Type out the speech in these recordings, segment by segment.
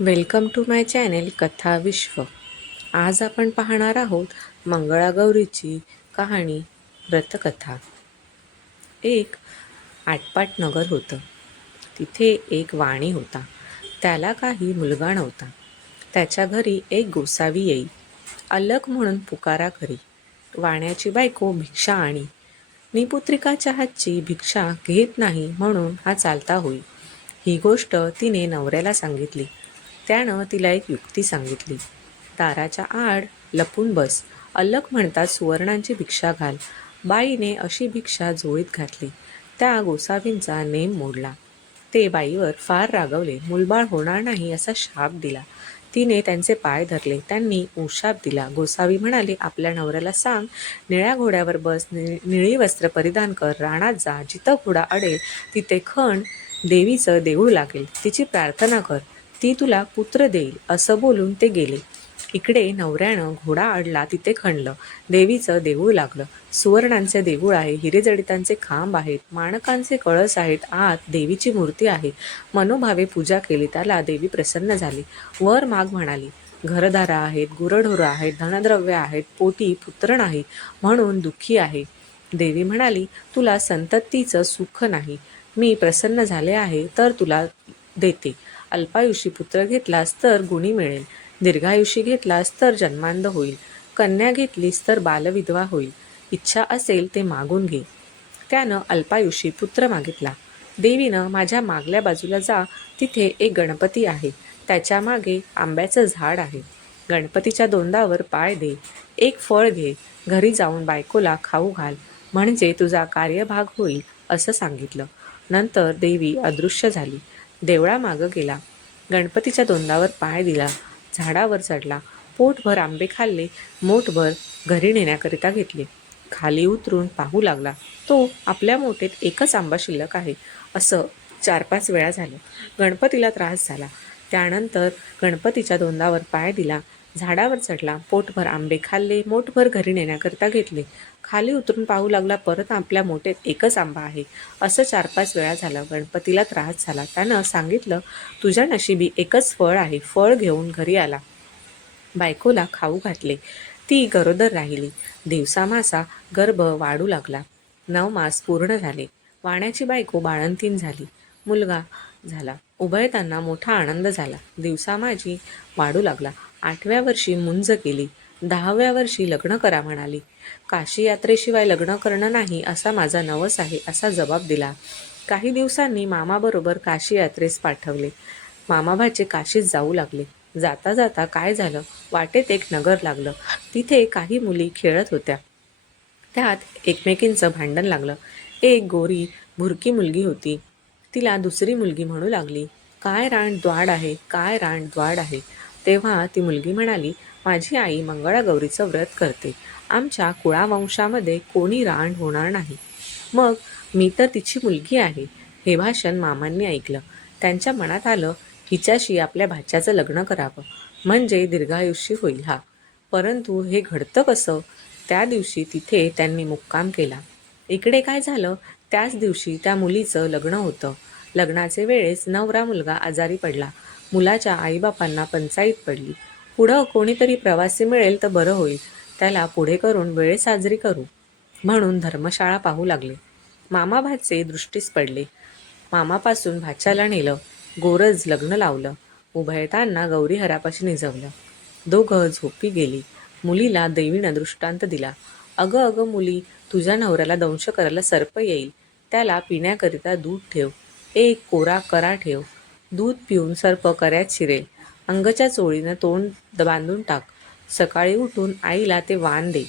Welcome to my channel कथा विश्व. आज आपण पाहणार आहोत मंगळागौरीची कहाणी व्रतकथा. एक आटपाट नगर होतं. तिथे एक वाणी होता. त्याला काही मुलगा नव्हता. त्याच्या घरी एक गोसावी येई. अलक म्हणून पुकारा करी. वाण्याची बायको भिक्षा आणी. निपुत्रिकाच्या हातची भिक्षा घेत नाही म्हणून हा चालता होई. ही गोष्ट तिने नवऱ्याला सांगितली. त्यानं तिला एक युक्ती सांगितली. दाराच्या आड लपून बस. अलक म्हणतात सुवर्णांची भिक्षा घाल. बाईने अशी भिक्षा झोळीत घातली. त्या गोसावींचा नेम मोडला. ते बाईवर फार रागवले. मुलबाळ होणार नाही असा शाप दिला. तिने त्यांचे पाय धरले. त्यांनी उशाप दिला. गोसावी म्हणाले, आपल्या नवऱ्याला सांग, निळ्या घोड्यावर बस, निळी वस्त्र परिधान कर, रानात जा, जिथं घोडा अडेल तिथे खण, देवीचं देऊळ लागेल, तिची प्रार्थना कर, ती तुला पुत्र देईल, असं बोलून ते गेले. इकडे नवऱ्यानं घोडा अडला, तिथे खणलं. देवीचं देऊळ लागलं. सुवर्णांचे देऊळ आहे, हिरेजडितांचे खांब आहेत, माणकांचे कळस आहेत, आत देवीची मूर्ती आहे. मनोभावे पूजा केली. त्याला देवी प्रसन्न झाली. वर माग म्हणाली. घरदारा आहेत, गुरढोरं आहेत, धनद्रव्य आहेत, पोटी पुत्र नाही म्हणून दुःखी आहे. देवी म्हणाली, तुला संततीचं सुख नाही. मी प्रसन्न झाले आहे तर तुला देते. अल्पायुषी पुत्र घेतलास तर गुणी मिळेल, दीर्घायुषी घेतलास तर जन्मांध होईल, कन्या घेतलीस तर बालविधवा होईल. इच्छा असेल ते मागून घे. त्यानं अल्पायुषी पुत्र मागितला. देवीनं, माझ्या मागल्या बाजूला जा, तिथे एक गणपती आहे, त्याच्या मागे आंब्याचं झाड आहे. गणपतीच्या दोंडावर पाय दे, एक फळ घे, घरी जाऊन बायकोला खाऊ घाल, म्हणजे तुझा कार्यभाग होईल, असं सांगितलं. नंतर देवी अदृश्य झाली. देवळामागं गेला. गणपतीच्या दोंडावर पाय दिला. झाडावर चढला. पोटभर आंबे खाल्ले. मोठभर घरी नेण्याकरिता घेतले. खाली उतरून पाहू लागला. तो आपल्या मोठेत एकच आंबा शिल्लक आहे. असं 4-5 वेळा झालं. गणपतीला त्रास झाला. त्यानंतर गणपतीच्या दोंडावर पाय दिला. झाडावर चढला. पोटभर आंबे खाल्ले. मोठभर घरी नेण्याकरिता घेतले. खाली उतरून पाहू लागला. परत आपल्या मोठेत एकच आंबा आहे. असं 4-5 वेळा झालं. गणपतीला त्रास झाला. त्यानं सांगितलं, तुझ्या नशिबी एकच फळ आहे. फळ घेऊन घरी आला. बायकोला खाऊ घातले. ती गरोदर राहिली. दिवसामासा गर्भ वाढू लागला. 9 मास पूर्ण झाले. वाण्याची बायको बाळंतीण झाली. मुलगा झाला. उभयतांना मोठा आनंद झाला. दिवसामाजी वाढू लागला. 8व्या वर्षी मुंज केली. 10व्या वर्षी लग्न करा म्हणाली. काशी यात्रेशिवाय लग्न करणं नाही असा माझा नवस आहे, असा जबाब दिला. काही दिवसांनी मामाबरोबर काशी यात्रेस पाठवले. मामाभाचे काशीत जाऊ लागले. जाता जाता काय झालं, वाटेत एक नगर लागलं. तिथे काही मुली खेळत होत्या. त्यात एकमेकींचं भांडण लागलं. एक गोरी भुरकी मुलगी होती. तिला दुसरी मुलगी म्हणू लागली, काय रान द्वाड आहे, काय रान द्वाड आहे. तेव्हा ती मुलगी म्हणाली, माझी आई मंगळागौरीचं व्रत करते. आमच्या कुळावंशामध्ये कोणी रान होणार नाही. मग मी तर तिची मुलगी आहे. हे भाषण मामांनी ऐकलं. त्यांच्या मनात आलं, हिच्याशी आपल्या भाच्याचं लग्न करावं, म्हणजे दीर्घायुष्य होईल हा. परंतु हे घडतं कसं? त्या दिवशी तिथे त्यांनी मुक्काम केला. इकडे काय झालं, त्याच दिवशी त्या मुलीचं लग्न होतं. लग्नाचे वेळेस नवरा मुलगा आजारी पडला. मुलाच्या आईबापांना पंचाईत पडली. पुढं कोणीतरी प्रवासी मिळेल तर बरं होईल, त्याला पुढे करून वेळ साजरी करू म्हणून धर्मशाळा पाहू लागले. मामा भाचे दृष्टीस पडले. मामापासून भाच्याला नेलं. गोरज लग्न लावलं. उभयतांना गौरीहरापाशी निजवलं. दोघं झोपी गेली. मुलीला देवीनं दृष्टांत दिला. अगं अगं मुली, तुझ्या नवऱ्याला दंश करायला सर्प येईल. त्याला पिण्याकरिता दूध ठेव. एक कोरा करा ठेव. दूध पिऊन सर्प कऱ्यात शिरेल. अंगच्या चोळीनं तोंड बांधून टाक. सकाळी उठून आईला ते वाण दे.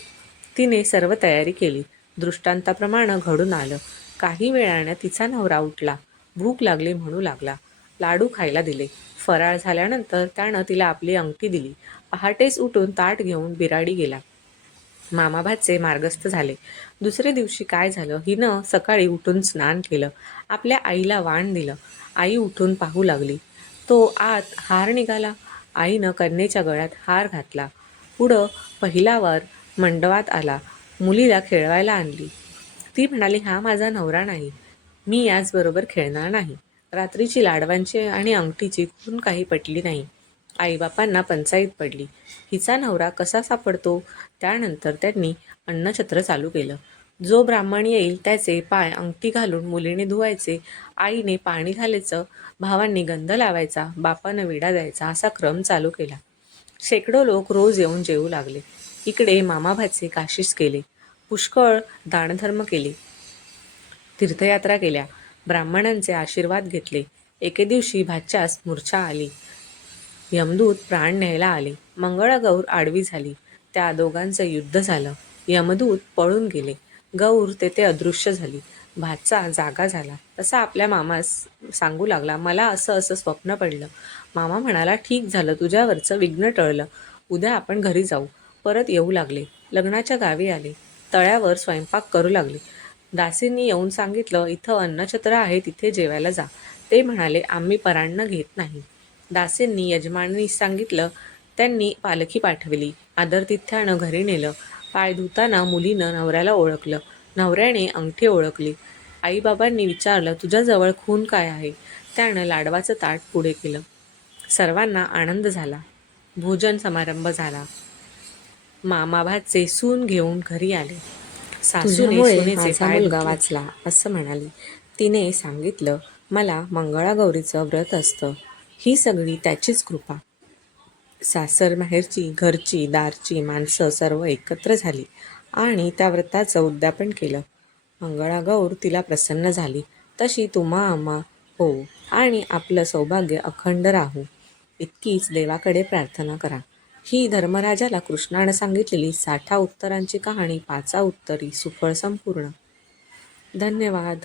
तिने सर्व तयारी केली. दृष्टांताप्रमाणे घडून आलं. काही वेळानं तिचा नवरा उठला. भूक लागली म्हणू लागला. लाडू खायला दिले. फराळ झाल्यानंतर त्यानं तिला आपली अंगठी दिली. पहाटेस उठून ताट घेऊन बिराडी गेला. मामाभाचे मार्गस्थ झाले. दुसरे दिवशी काय झालं, हिनं सकाळी उठून स्नान केलं. आपल्या आईला वाण दिलं. आई उठून पाहू लागली. तो आत हार निघाला. आईनं कन्येच्या गळ्यात हार घातला. पुढं पहिला वार मंडपात आला. मुलीला खेळवायला आणली. ती म्हणाली, हा माझा नवरा नाही, मी याचबरोबर खेळणार नाही. रात्रीची लाडवांची आणि अंगठीची खूण काही पटली नाही. आईबापांना पंचाईत पडली. हिचा नवरा कसा सापडतो? त्यानंतर त्यांनी अन्नछत्र चालू केलं. जो ब्राह्मण येईल त्याचे पाय अंगठी घालून मुलीने धुवायचे, आईने पाणी घालायचं, भावांनी गंध लावायचा, बापानं विडा द्यायचा, असा क्रम चालू केला. शेकडो लोक रोज येऊन जेवू लागले. इकडे मामाभाचे काशीस गेले, पुष्कळ दानधर्म केले, तीर्थयात्रा केल्या, ब्राह्मणांचे आशीर्वाद घेतले. एके दिवशी भाच्यास मूर्छा आली. यमदूत प्राण न्यायला आले. मंगळागौर आडवी झाली. त्या दोघांचं युद्ध झालं. यमदूत पळून गेले. गौर तेथे अदृश्य झाली. भाचा जागा झाला. तसा आपल्या मामास सांगू लागला, मला असं असं स्वप्न पडलं. मामा म्हणाला, ठीक झालं, तुझ्यावरचं विघ्न टळलं. उद्या आपण घरी जाऊ. परत येऊ लागले. लग्नाच्या गावी आले. तळ्यावर स्वयंपाक करू लागले. दासींनी येऊन सांगितलं, इथं अन्नछत्र आहे, तिथे जेवायला जा. ते म्हणाले, आम्ही परान्न घेत नाही. दासींनी यजमानीस सांगितलं. त्यांनी पालखी पाठवली. आदरातिथ्यानं घरी नेलं. पाय धुताना मुलीनं नवऱ्याला ओळखलं. नवऱ्याने अंगठी ओळखली. आईबाबांनी विचारलं, तुझ्याजवळ खून काय आहे? त्यानं लाडवाचं ताट पुढे केलं. सर्वांना आनंद झाला. भोजन समारंभ झाला. मामाभाचे सून घेऊन घरी आले. सासूने सुनेचे माझा पाय मुलगा धुतले. वाचला असं म्हणाली. तिने सांगितलं, मला मंगळागौरीचं व्रत असतं. ही सगळी त्याचीच कृपा. सासर माहेरची, घरची, दारची माणसं सर्व एकत्र झाली आणि त्या व्रताचं उद्यापन केलं. मंगळागौर तिला प्रसन्न झाली. तशी तुम्हा आम्हा हो आणि आपलं सौभाग्य अखंड राहू, इतकीच देवाकडे प्रार्थना करा. ही धर्मराजाला कृष्णानं सांगितलेली 60 उत्तरांची कहाणी 5 उत्तरी सुफळ संपूर्ण. धन्यवाद.